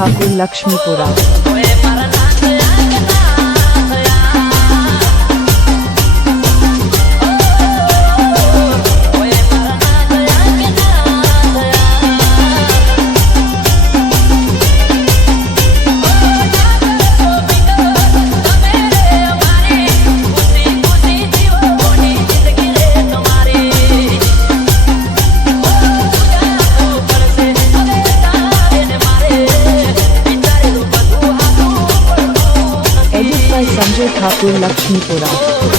Thakur Lakshmipura. Thakur Lakshmipura.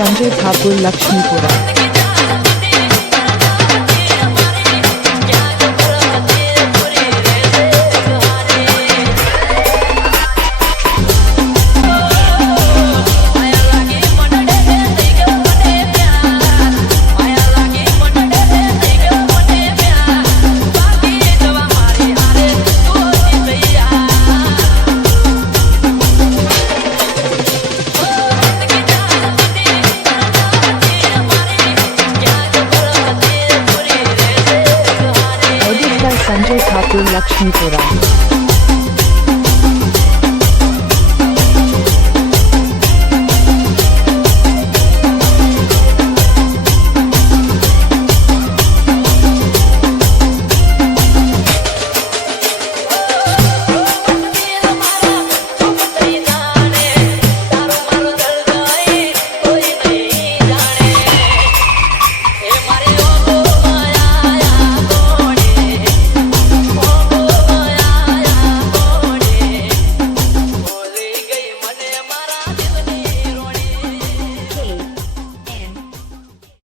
Sanjay Thakur Lakshmipura Khatoon Lakshmipura.